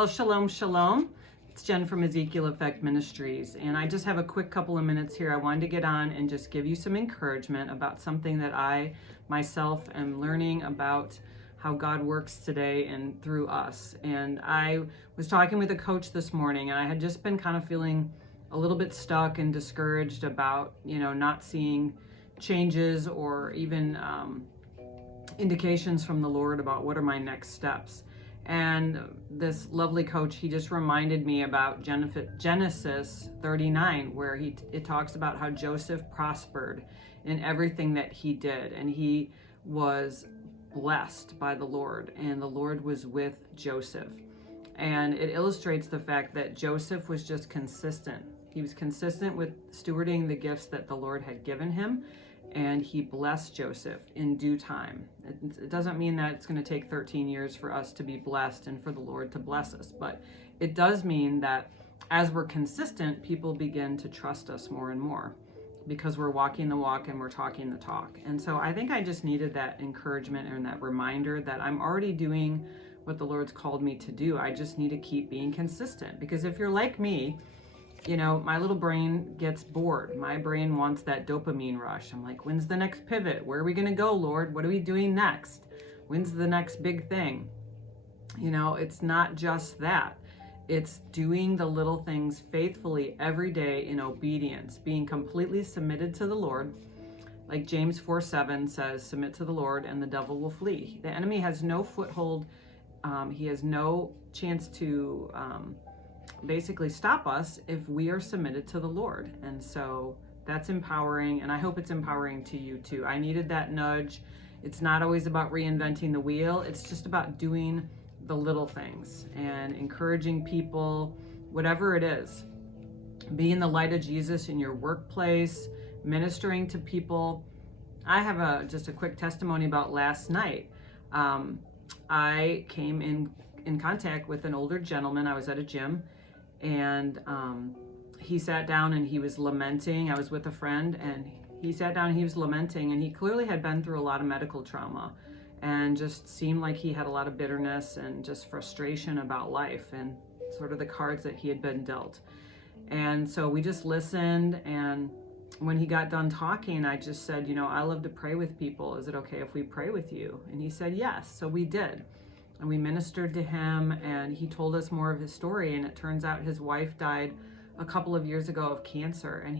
Well, shalom, shalom. It's Jen from Ezekiel Effect Ministries, and I just have a quick couple of minutes here. I wanted to get on and just give you some encouragement about something that I myself am learning about how God works today and through us. And I was talking with a coach this morning, and I had just been kind of feeling a little bit stuck and discouraged about, not seeing changes or even indications from the Lord about what are my next steps. And this lovely coach, he just reminded me about Genesis 39, where it talks about how Joseph prospered in everything that he did, and he was blessed by the Lord, and the Lord was with Joseph. And it illustrates the fact that Joseph was just consistent. He was consistent with stewarding the gifts that the Lord had given him, and he blessed Joseph in due time. It doesn't mean that it's going to take 13 years for us to be blessed and for the Lord to bless us, but it does mean that as we're consistent, people begin to trust us more and more because we're walking the walk and we're talking the talk. And so I think I just needed that encouragement and that reminder that I'm already doing what the Lord's called me to do. I just need to keep being consistent, because if you're like me, my little brain gets bored. My brain wants that dopamine rush. I'm like, when's the next pivot? Where are we going to go, Lord? What are we doing next? When's the next big thing? It's not just that. It's doing the little things faithfully every day in obedience, being completely submitted to the Lord. Like James 4:7 says, submit to the Lord and the devil will flee. The enemy has no foothold. He has no chance to basically stop us if we are submitted to the Lord. And so that's empowering, and I hope it's empowering to you too. I needed that nudge. It's not always about reinventing the wheel. It's just about doing the little things and encouraging people, whatever it is. Being the light of Jesus in your workplace, ministering to people. I have just a quick testimony about last night. I came in contact with an older gentleman. I was at a gym, and he sat down and he was lamenting. I was with a friend, and he sat down and he was lamenting, and he clearly had been through a lot of medical trauma and just seemed like he had a lot of bitterness and just frustration about life and sort of the cards that he had been dealt. And so we just listened, and when he got done talking, I just said, I love to pray with people. Is it okay if we pray with you? And he said yes. So we did. And we ministered to him, and he told us more of his story. And it turns out his wife died a couple of years ago of cancer. And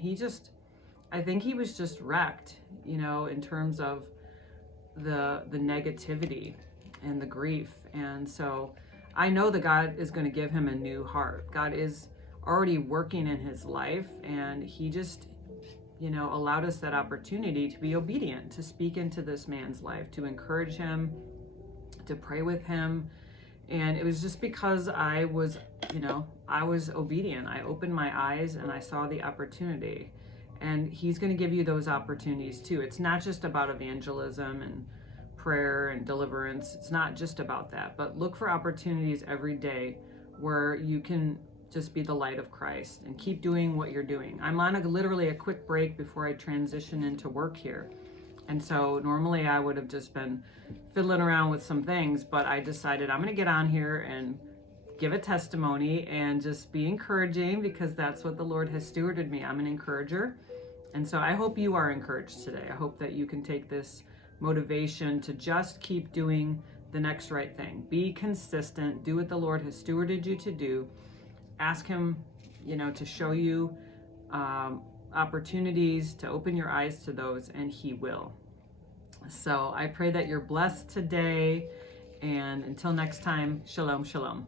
I think he was just wrecked, in terms of the negativity and the grief. And so I know that God is going to give him a new heart. God is already working in his life, and he just, allowed us that opportunity to be obedient, to speak into this man's life, to encourage him, to pray with him. And it was just because I was obedient. I opened my eyes and I saw the opportunity. And he's going to give you those opportunities too. It's not just about evangelism and prayer and deliverance. It's not just about that, but look for opportunities every day where you can just be the light of Christ and keep doing what you're doing. I'm on literally a quick break before I transition into work here. And so normally I would have just been fiddling around with some things, but I decided I'm going to get on here and give a testimony and just be encouraging, because that's what the Lord has stewarded me. I'm an encourager. And so I hope you are encouraged today. I hope that you can take this motivation to just keep doing the next right thing. Be consistent. Do what the Lord has stewarded you to do. Ask him, to show you opportunities, to open your eyes to those, and he will. So I pray that you're blessed today, and until next time, shalom, shalom.